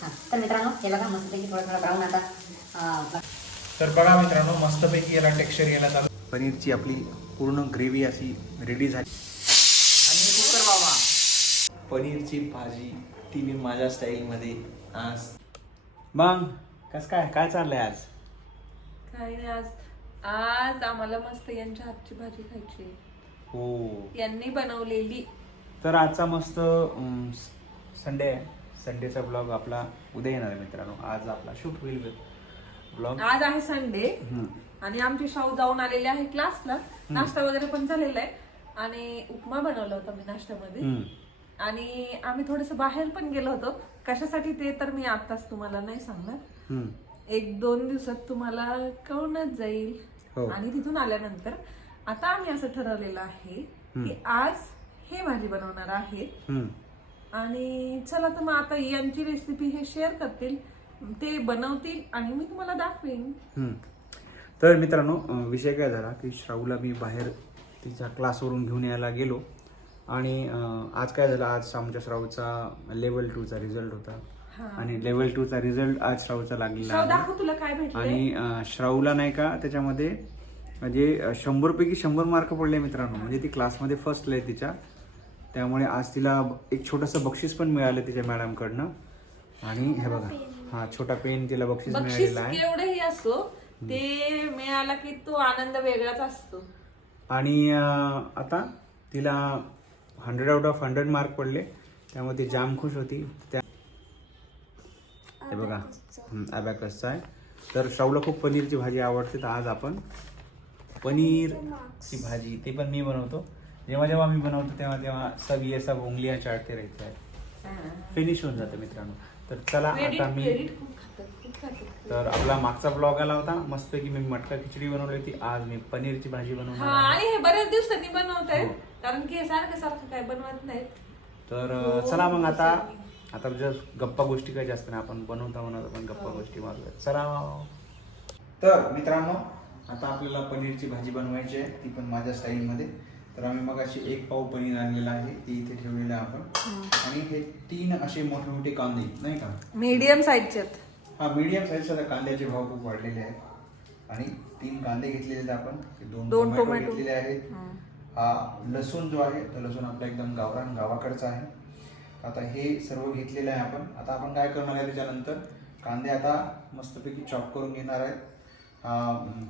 हां तर मित्रांनो हे बघा मस्तपैकी थोडं थोडं ब्राऊन आता अं, तर बघा मित्रांनो मस्तपैकी याला टेक्स्चर यायला चालू. पनीरची आपली पूर्ण ग्रेव्ही अशी रेडी झाली. आणि कुकर बाबा. पनीरची भाजी ती मी माझ्या स्टाईलमध्ये आज. मग कस काय काय चाललंय आज? काही नाही आज आज आम्हाला मस्त यांच्या हातची भाजी खायची. हो. यांनी बनवलेली. तर आजचा मस्त संडे आहे. संडेचा ब्लॉग आपला उद्या येणार आहे मित्रांनो. आज आपला शूट होईल ब्लॉग आज आहे संडे आणि आमची शाहू जाऊन आलेली आहे क्लासला नाश्ता वगैरे पण झालेला आहे. आणि उपमा बनवला होता मी नाश्त्यामध्ये. आणि आम्ही थोडस बाहेर पण गेलो होतो. कशासाठी ते तर मी आताच तुम्हाला नाही सांगणार. एक दोन दिवसात तुम्हाला कळूनच जाईल. हो. आणि तिथून आल्यानंतर आता आम्ही असं ठरवलेलं आहे की आज हे भाजी बनवणार आहे. आणि चला तर मग आता यांची रेसिपी हे शेअर करतील. ते बनवतील आणि मी तुम्हाला दाखवेन. तर मित्रांनो अं, विषय काय झाला की श्रावूला मी बाहेर तिच्या क्लासवरून घेऊन यायला गेलो. आणि अं, आज काय झालं आज आमच्या श्रावूचा लेवल टूचा रिझल्ट होता. आणि लेवल टूचा रिझल्ट आज श्रावूचा लागलेला शाव आहे. दाखव तुला काय भेटलं आणि अं, श्रावूला नाही का त्याच्यामध्ये म्हणजे शंभर पैकी शंभर मार्क पडले मित्रांनो. म्हणजे ती क्लासमध्ये फर्स्ट आहे तिच्या. त्यामुळे आज तिला एक छोटंसं बक्षीस पण मिळालं तिच्या मॅडमकडनं. आणि हे बघा हा छोटा पेन तिला बक्षीस बक्षीस मिळालेला आहे. केवढेही असो ते मिळाला की तो आनंद वेगळाच असतो. आणि अं, आता तिला hundred out of hundred mark पडले. त्यामुळे ती जाम खुश होती. त्या हे बघा. अबॅकसचा आहे. तर शाहूला खूप पनीरची भाजी आवडते तर आज आपण पनीरची भाजी ते पण मी बनवतो. जेव्हा जेव्हा मी बनवतो तेव्हा तेव्हा सब ये सब उंगलियां चाटते रहते आहे फिनिश होऊन जातं मित्रांनो. तर चला आता मी तर आपला मागचा ब्लॉग आला होता. मस्तपैकी मी मटका खिचडी बनवली होती. आज मी पनीरची भाजी हा आहे. आणि हे बऱ्याच दिवसांनी बनवत आहेत हो. कारण की हे सारखं सारखं काय बनवत नाहीत. तर हो, चला मग आता आता जस्ट गप्पा गोष्टी काय जास्त नाही आपण बनवता बनवता पण गप्पा गोष्टी मारूया. चला तर मित्रांनो आता आपल्याला पनीरची भाजी बनवायची आहे. ती पण माझ्या स्टाईलमध्ये तर आम्ही मग अशी एक पाव पनीर आणलेलं आहे ती इथे ठेवलेलं आहे आपण. आणि हे तीन असे मोठे मोठे कांदे नाही का? मीडियम साईजचे हा मीडियम साईजचा कांद्याचे भाव खूप वाढलेले आहेत. आणि तीन कांदे घेतलेले आहेत आपण. दोन दोन टोमॅटो. घेतलेले आहेत. हा. लसूण जो आहे तो लसूण आपला एकदम गावरान गावाकडचा आहे. आता हे सर्व घेतलेलं आहे आपण. आता आपण काय करणार आहे त्याच्यानंतर? कांदे आता मस्तपैकी चॉप करून घेणार आहेत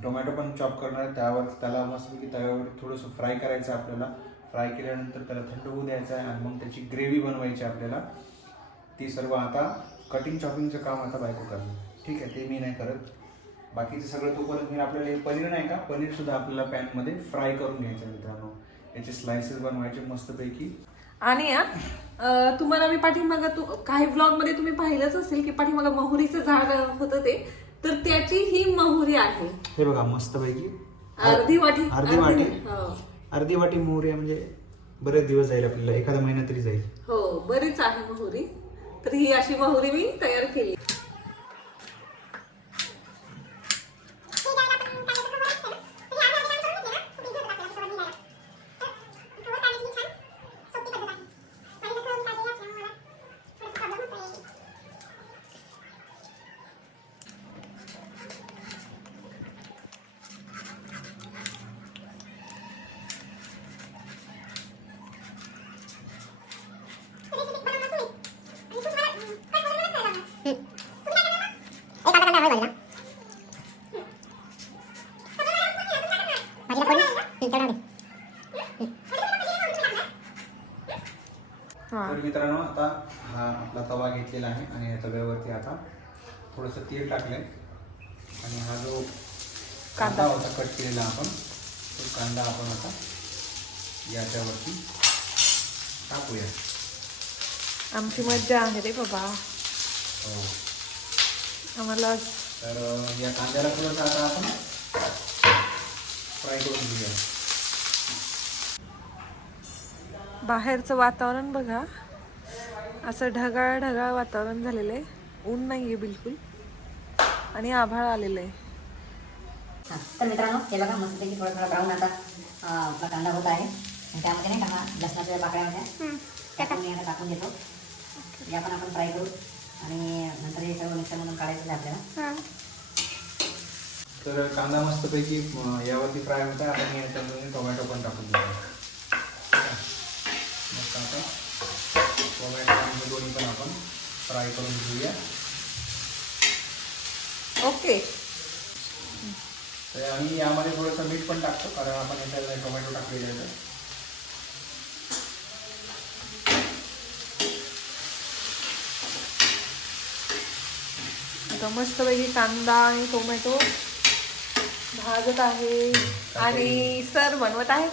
टोमॅटो पण चॉप करणार आहे. त्यावर त्याला मस्तपैकी तव्यावर थोडंसं फ्राय करायचं आहे आपल्याला. फ्राय केल्यानंतर त्याला थंड होऊ द्यायचं आहे आणि मग त्याची ग्रेव्ही बनवायची आहे आपल्याला. ती सर्व आता कटिंग चॉपिंगचं काम आता बायको करणार. ठीक आहे ते मी नाही करत. बाकीचं सगळं तो मी आपल्याला हे पनीर नाही का? पनीरसुद्धा आपल्याला पॅनमध्ये फ्राय करून घ्यायचं आहे मित्रांनो. याचे स्लायसेस बनवायचे मस्तपैकी. आणि तुम्हाला मी पाठीमागं तू काही ब्लॉगमध्ये तुम्ही पाहिलंच असेल की पाठीमागं महुरीचं झाड होतं ते. तर त्याची ही महुरी आहे. हे बघा मस्तपैकी. अर्धी वाटी अर्धी वाटी. हो. अर्धी वाटी मोहरी आहे म्हणजे बरेच दिवस जाईल आपल्याला. एखादा महिना तरी जाईल. हो बरीच आहे महुरी. तर ही अशी महुरी मी तयार केली हा तर मित्रांनो आता हा आपला तवा घेतलेला आहे आणि या तव्यावरती आता थोडंसं तेल टाकलंय. आणि हा जो कांदा होता कट केलेला आपण तो कांदा आपण आता याच्यावरती टाकूया. आमची मज्जा आहे रे बाबा. हो. आम्हाला तर या कांद्याला थोडंसं आता आपण फ्राय करून घेऊया. बाहेरचं वातावरण बघा. असं ढगाळ ढगाळ वातावरण झालेलं आहे. ऊन नाहीये बिलकुल. आणि आभाळ आलेलं आहे. हां तर मित्रांनो हे बघा मस्तपैकी थोडं थोडं ब्राऊन आता कांदा होत आहे. आणि त्यामध्ये नाही का हा लसणाच्या ज्या पाकळ्या होत्या मी आता टाकून देतो या पण आपण फ्राय करू. आणि नंतर हे सर्व मिक्सर मधून काढायचं आहे आपल्याला. हां. तर कांदा मस्तपैकी यावरती फ्राय होत आहे. आपण याच्यामध्ये टोमॅटो पण टाकून देऊ आता. टोमॅटो आणि दोन्ही पण आपण फ्राय करून घेऊया. ओके तर आणि यामध्ये थोडंसं मीठ पण टाकतो कारण आपण याच्यात टोमॅटो टाकलेले आहे आता मस्तपैकी कांदा आणि टोमॅटो भाजत आहे. आणि सर बनवत आहे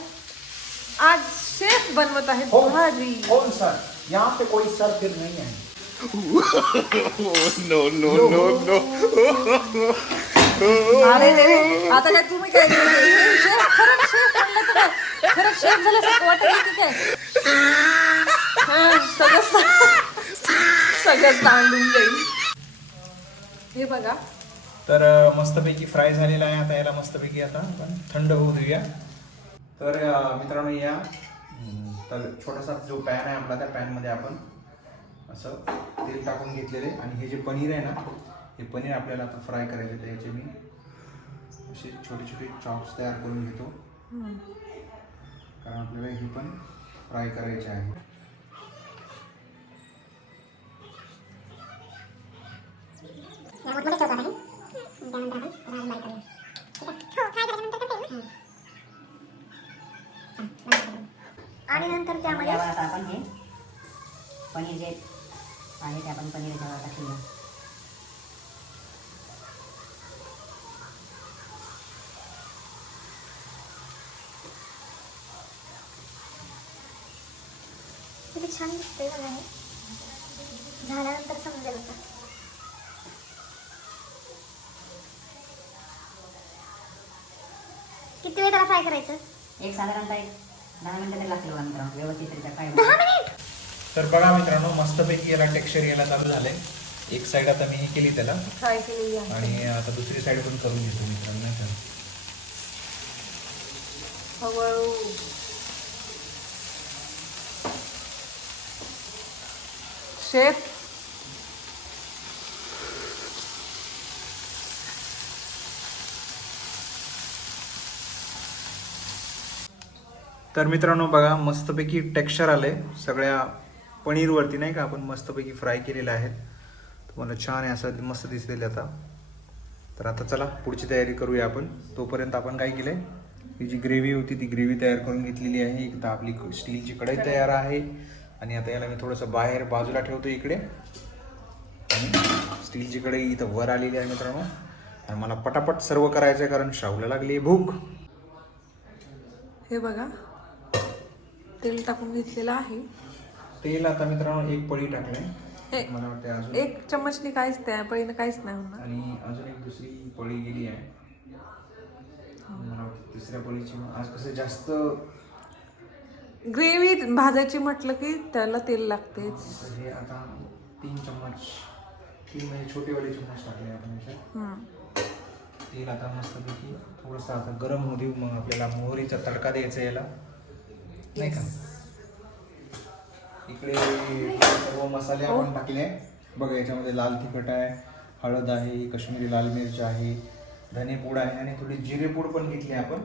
आज शेफ बनवत आहे हो. भाजी कौन सर. यहाँ पे कोई सर फिर नहीं है। अरे रे रे, आता काय तुम्ही काय शेफ खरंच शेफ म्हणलं तर काय? खरंच शेफ झाल्यासारखं वाटत होती काय? हा, सगळं सगळं सांडून जाईल. हे बघा. तर अ, मस्तपैकी फ्राय झालेला आहे आता. याला मस्तपैकी आता आपण थंड होऊ देऊया. तर अ, मित्रांनो या. तर छोटासा जो पॅन आहे आपला त्या पॅनमध्ये आपण असं तेल टाकून घेतलेले. आणि हे जे पनीर आहे ना हे पनीर आपल्याला आता फ्राय करायचे तर याचे मी असे छोटे छोटे चॉप्स तयार करून घेतो. कारण आपल्याला हे पण फ्राय करायचे आहे. छान दिसतंय बघा हे. झाल्यानंतर समजेल आता. किती वेळ त्याला फ्राय करायचं? एक साधारणतः एक दहा मिनिटं तरी लागतील बघा मित्रांनो व्यवस्थितरित्या फ्राय दहा मिनिट! तर बघा मित्रांनो मस्तपैकी याला टेक्स्चर यायला चालू झालंय. एक साईड आता मी हे केली त्याला. फ्राय आहे आणि आता दुसरी साईड पण करून घेतो मित्रांनो नाही का? हळूहळू. शेफ तर मित्रांनो बघा मस्तपैकी टेक्स्चर आले. सगळ्या पनीरवरती नाही का आपण मस्तपैकी फ्राय केलेले आहेत तुम्हाला छान आहे असं मस्त दिसलेले आता. तर आता चला पुढची तयारी करूया आपण. तोपर्यंत आपण काय केलंय? ही जी ग्रेव्ही होती ती ग्रेव्ही तयार करून घेतलेली आहे. एकदा आपली स्टीलची कढई तयार आहे. आणि आता याला मी थोडंसं बाहेर बाजूला ठेवतो इकडे. आणि स्टीलची कढई इथं वर आलेली आहे मित्रांनो. आणि मला पटापट सर्व करायचं आहे कारण शावला लागली आहे भूक. हे बघा. तेल टाकून घेतलेलं आहे. तेल आता मित्रांनो एक पळी टाकले हे मला वाटतं अजून एक चम्मचनी काहीच त्या पळीनं काहीच नाही होणार. आणि अजून एक दुसरी पळी गेली आहे. मला वाटतं तिसऱ्या पळीची. आज कसं जास्त ग्रेव्ही भाजायची म्हटलं की त्याला तेल लागतेच हे आता तीन चम्मच तीन म्हणजे छोटेवाले चम्मच टाकले आपण याच्यात. तेल आता मस्तपैकी थोडंसं आता गरम होऊ देऊ मग आपल्याला मोहरीचा तडका द्यायचा याला. नाही का? इकडे सर्व मसाले आपण टाकले बघा याच्यामध्ये लाल तिखट आहे हळद आहे काश्मीरी लाल मिरच आहे धनेपूड आहे आणि थोडी जिरेपूड पण घेतली आपण.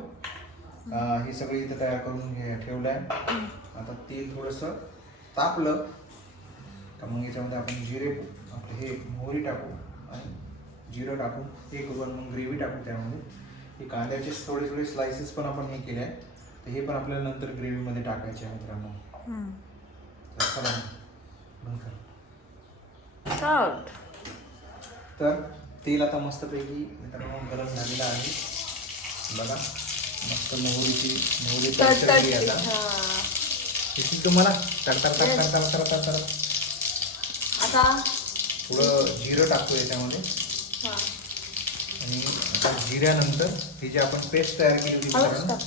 हे सगळं इथं तयार करून घे ठेवलं आहे आता तेल थोडंसं तापलं का मग याच्यामध्ये आपण जिरे आपलं हे मोहरी टाकू आणि जिरं टाकू हे करू आणि मग ग्रेव्ही टाकू त्यामध्ये. हे कांद्याचे थोडे थोडे स्लायसेस पण आपण हे केले आहे तर हे पण आपल्याला नंतर ग्रेव्हीमध्ये टाकायचे आहे मित्रांनो. तर तेल आता मस्तपैकी मित्रांनो गरम झालेलं आहे. बघा. मस्त मोहरीची मोहरी तडतडली आता. हा. दिसली तुम्हाला तडतड तडतड तडतड तडतड आता? थोडं जिरं टाकतो याच्यामध्ये. आणि आता जिऱ्यानंतर ही जी आपण पेस्ट तयार केली होती आता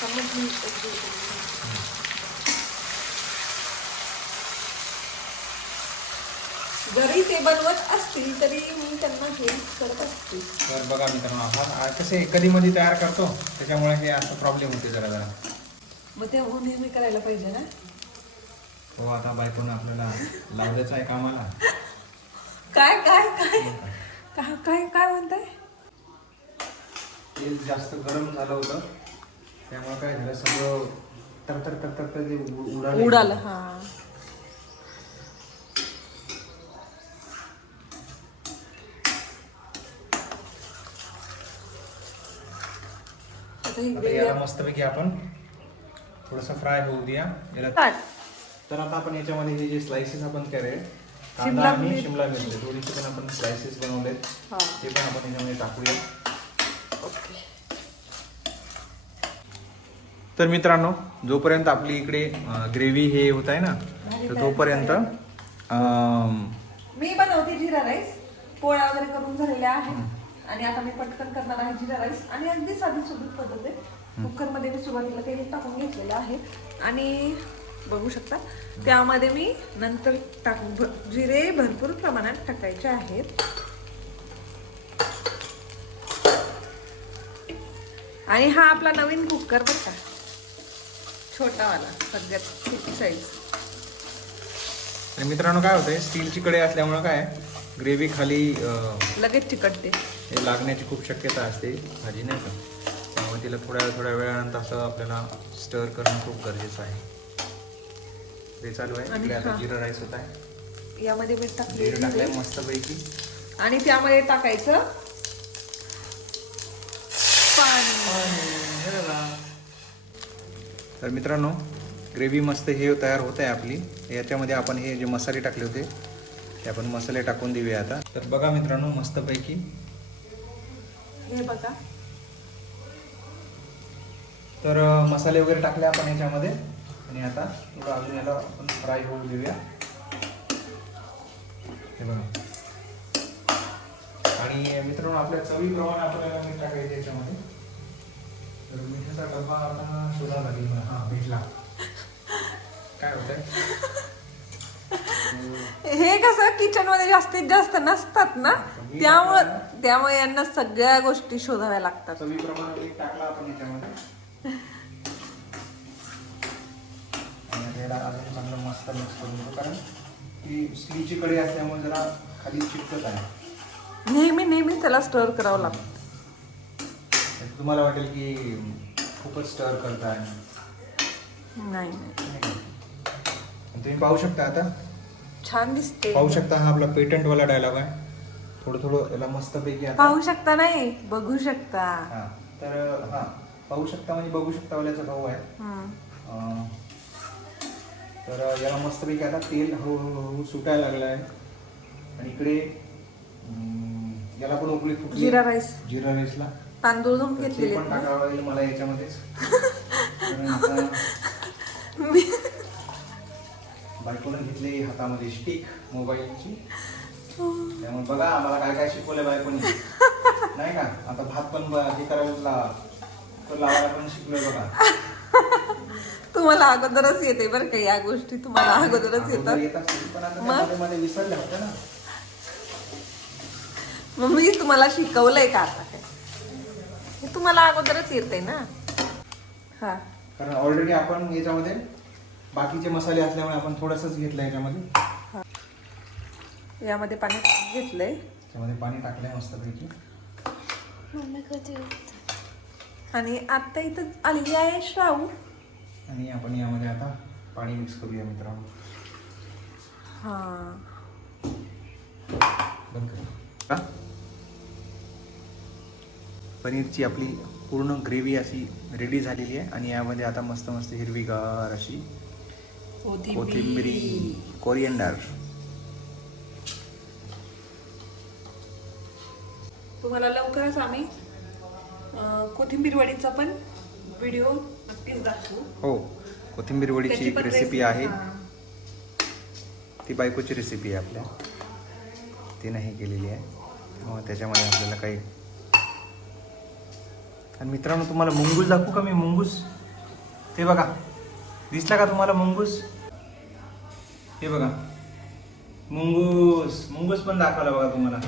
चम्मच मी एक देते. जरी ते बनवत असतील तरी मी त्यांना हेल्प करत असते. तर बघा मित्रांनो आ- कसे कधी मध्ये तयार करतो? त्याच्यामुळे हे असं प्रॉब्लेम होते जरा जरा. मग ते हो नेहमी करायला पाहिजे ना? हो आता बायकोनं आपल्याला लावल्याचं आहे कामाला. काय काय काय? काय काय काय म्हणताय? तेल जास्त गरम झालं होतं. त्यामुळे काय झालं सगळं तरतर तर ते उ- उडालं. उडालं हा आता ही आता gravy याला मस्तपैकी आपण थोडंसं फ्राय होऊ द्या. याला. तर आता आपण याच्यामध्ये हे जे स्लायसेस आपण केले कांदा शिमला आणि मिरची. शिमला मिरची दोन्हीचे पण आपण स्लायसेस बनवलेत. हा. ते पण आपण याच्यामध्ये टाकूया. तर मित्रांनो जोपर्यंत आपली इकडे ग्रेव्ही हे होत आहे ना तर तोपर्यंत अं, मी बनवते जिरा राईस पोळ्या वगैरे करून झालेल्या आहेत. आणि आता मी पटकन करणार आहे जिरा राईस. आणि अगदी साधी सोबत पद्धत आहे. कुकरमध्ये मी सुरुवातीला तेल टाकून घेतलेलं आहे. आणि बघू शकता त्यामध्ये मी नंतर टाकून जिरे भरपूर प्रमाणात टाकायचे आहेत. आणि हा आपला नवीन कुकर का. छोटावाला सगळ्यात छोटी साईज आणि मित्रांनो काय होतंय स्टीलची कडे असल्यामुळं काय ग्रेव्ही खाली लगेच चिकटते. हे लागण्याची खूप शक्यता असते भाजी नाही का? त्यामुळे तिला थोड्या थोड्या वेळानंतर असं आपल्याला स्टर करणं खूप गरजेचं आहे. ते चालू आहे. इकडे आता. जिरा राईस होत आहे. यामध्ये मीठ टाकले जिरं टाकलंय मस्तपैकी. आणि त्यामध्ये टाकायचं तर मित्रांनो ग्रेव्ही मस्त हे तयार होत आहे आपली. याच्यामध्ये आपण हे जे मसाले टाकले होते ते आपण मसाले टाकून देऊया आता. तर बघा मित्रांनो मस्तपैकी हे बघा. तर मसाले वगैरे टाकले आपण याच्यामध्ये. आणि आता थोडं अजून याला आपण फ्राय होऊ देऊया. हे बघा. आणि मित्रांनो आपल्या चवीप्रमाणे आपल्याला मीठ टाकायचं याच्यामध्ये. तर मिठाचा डब्बा आता शोधा लागेल. हा भेटला काय होतंय? हे कसं किचनमध्ये जास्तीत जास्त नसतात ना? त्यामुळे त्यामुळे यांना सगळ्या गोष्टी शोधाव्या लागतात. चवीप्रमाणे मीठ टाकला आपण याच्यामध्ये. आणि आता याला अजून चांगलं मस्त मिक्स करून घेतो कारण ती स्टीलची कढई असल्यामुळे जरा खाली चिपकत आहे. नेहमी नेहमी त्याला स्टर करावं लागतं. तर तुम्हाला वाटेल की खूपच स्टर करताय. नाही. आणि तुम्ही पाहू शकता आता. छान दिसते. पाहू शकता हा आपला पेटंट वाला डायलॉग आहे. थोडं थोडं याला मस्तपैकी आता पाहू शकता नाही बघू शकता. हा तर हा पाहू शकता म्हणजे बघू शकता वाल्याचा भाऊ आहे. अं, तर याला मस्तपैकी आता तेल हळूहळू सुटायला लागलं आहे. आणि इकडे अं, याला पण उकळी फुटली. जिरा राईस. जिरा राईसला. तांदूळ धुवून तर ते घेतलेले पण. टाकावं लागेल मला याच्यामध्येच. आता बायकोनं घेतली हातामध्ये स्टिक मोबाईलची त्यामुळे बघा आम्हाला काय काय शिकवलंय बायकोनी. नाही का? आता भात पण हे करायला कुकर लावायला पण शिकलोय बघा. तुम्हाला अगोदरच येते बरं का या गोष्टी. तुम्हाला अगोदरच अगोदर येतात. येत असतील, पण आता मग? मध्ये विसरल्या होत्या ना. मग मी तुम्हाला शिकवलंय का आता काय? हे तुम्हाला अगोदरच येते ना? हा. कारण ऑलरेडी आपण याच्यामध्ये बाकीचे मसाले असल्यामुळे आपण थोडंसंच घेतलं याच्यामध्ये. यामध्ये पाणी घेतलंय. त्यामध्ये पाणी टाकलंय मस्तपैकी. आणि आता इथं आली आहे श्राऊ आणि आपण यामध्ये आता पाणी मिक्स करूया मित्रांनो. हा. पनीरची आपली पूर्ण ग्रेव्ही अशी रेडी झालेली आहे. आणि यामध्ये आता मस्त मस्त हिरवीगार अशी कोथिंबिरी. कोरिएंडर. तुम्हाला लवकरच आम्ही कोथिंबीर वडीचा पण व्हिडिओ नक्कीच दाखवू. हो कोथिंबीर वडीची एक रेसिपी आहे. हा. ती बायकोची रेसिपी आहे आपल्या. ती नाही केलेली आहे. त्यामुळे त्याच्यामध्ये आपल्याला काही आणि मित्रांनो तुम्हाला मुंगूस दाखवू का मी? मुंगूस. ते बघा. दिसला का तुम्हाला मुंगूस? हे बघा. मुंगूस. मुंगूस पण दाखवला बघा तुम्हाला.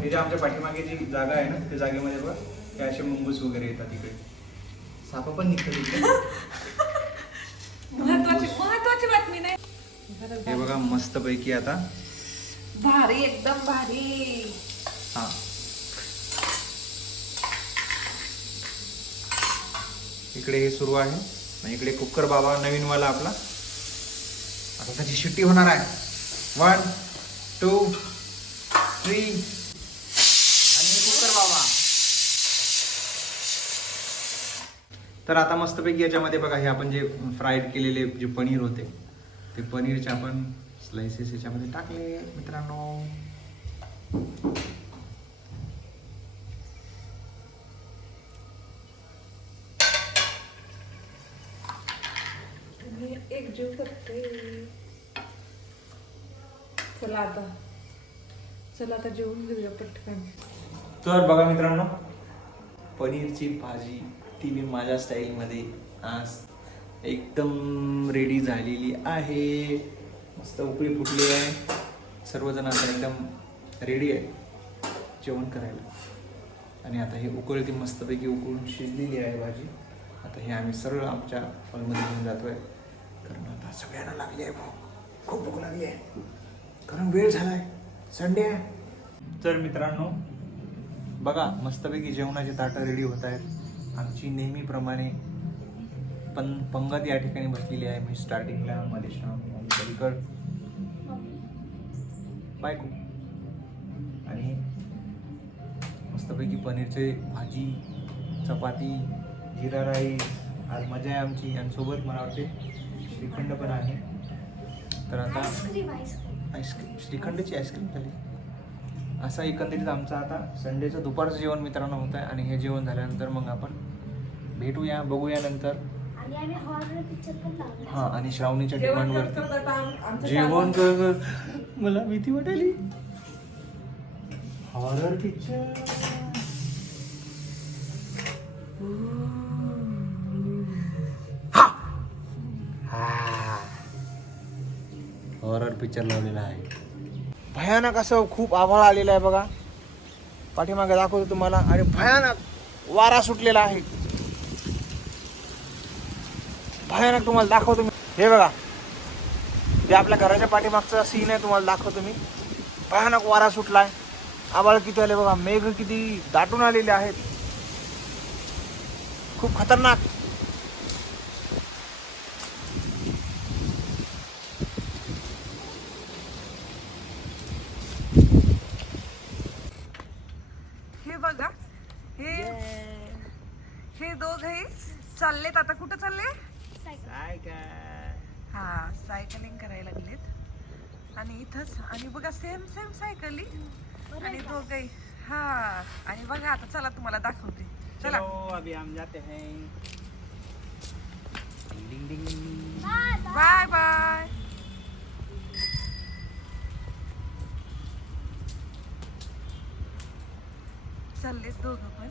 हे जे आमच्या पाठीमागे जी जागा आहे ना त्या जागेमध्ये बघा हे असे मुंगूस वगैरे येतात इकडे साप पण निघतात महत्वाची बातमी नाही. हे बघा मस्त पैकी आता. भारी एकदम भारी. हा. इकडे हे सुरू आहे. आणि इकडे कुकर बाबा नवीनवाला आपला. आता त्याची शिट्टी होणार आहे. वन टू थ्री आणि कुकर बाबा. तर आता मस्तपैकी याच्यामध्ये बघा हे आपण जे फ्राईड केलेले जे पनीर होते ते पनीरचे आपण स्लाइसेस याच्यामध्ये टाकले. मित्रांनो. एक जीव करते. चला आता. चला आता जेवून घेऊया पटकन. तर बघा मित्रांनो पनीरची भाजी ती मी माझ्या स्टाईलमध्ये आज एकदम रेडी झालेली आहे. मस्त उकळी फुटली आहे. सर्वजण आता एकदम रेडी आहे जेवण करायला. आणि आता हे उकळती मस्तपैकी उकळून शिजलेली आहे भाजी. आता हे आम्ही सरळ आमच्या हॉलमध्ये घेऊन जातो आहे सगळ्यांना लागली आहे भाऊ खूप भूक लागली आहे. कारण वेळ झालाय. संडे आहे. तर मित्रांनो बघा मस्तपैकी जेवणाची ताटं रेडी होत आहेत. आमची नेहमीप्रमाणे पण पंगत या ठिकाणी बसलेली आहे. मी स्टार्टिंगला मध्ये पलीकड बायको आणि मस्तपैकी पनीरचे भाजी चपाती जिरा राईस आज मजा आहे आमची. यांसोबत मला वाटते श्रीखंड पण आहे. तर आता आईस्क्रीम श्रीखंडची आईस्क्रीम झाली असा एकंदरीत आमचा आता संडेचं दुपारचं जेवण मित्रांनो होत आहे आणि हे जेवण झाल्यानंतर मग आपण भेटूया बघूया नंतर. आणि आम्ही हॉरर पिक्चर पण लावला हा आणि श्रावणीच्या डिमांडवरती जेवण. कर. मला भीती वाटायली. हॉरर पिक्चर पिक्चर लावलेला आहे. भयानक असं खूप आभाळ आलेलं आहे बघा. पाठीमागे दाखवतो तुम्हाला. आणि भयानक वारा सुटलेला आहे. भयानक तुम्हाला दाखवतो मी. हे बघा. ते आपल्या घराच्या पाठीमागचा सीन आहे तुम्हाला दाखवतो मी. भयानक वारा सुटला आहे आबाळ किती आले बघा. मेघ किती दाटून आलेले आहेत. खूप खतरनाक हे बघा हे हे दोघही चाललेत आता कुठं चालले हा सायकलिंग करायला लागलेत. आणि इथंच आणि बघा सेम सेम सायकली आणि दोघही. हा आणि बघा आता चला तुम्हाला दाखवते. चला. अभी हम जाते हैं. डिंग डिंग बाय बाय चाललेत दोघं पण.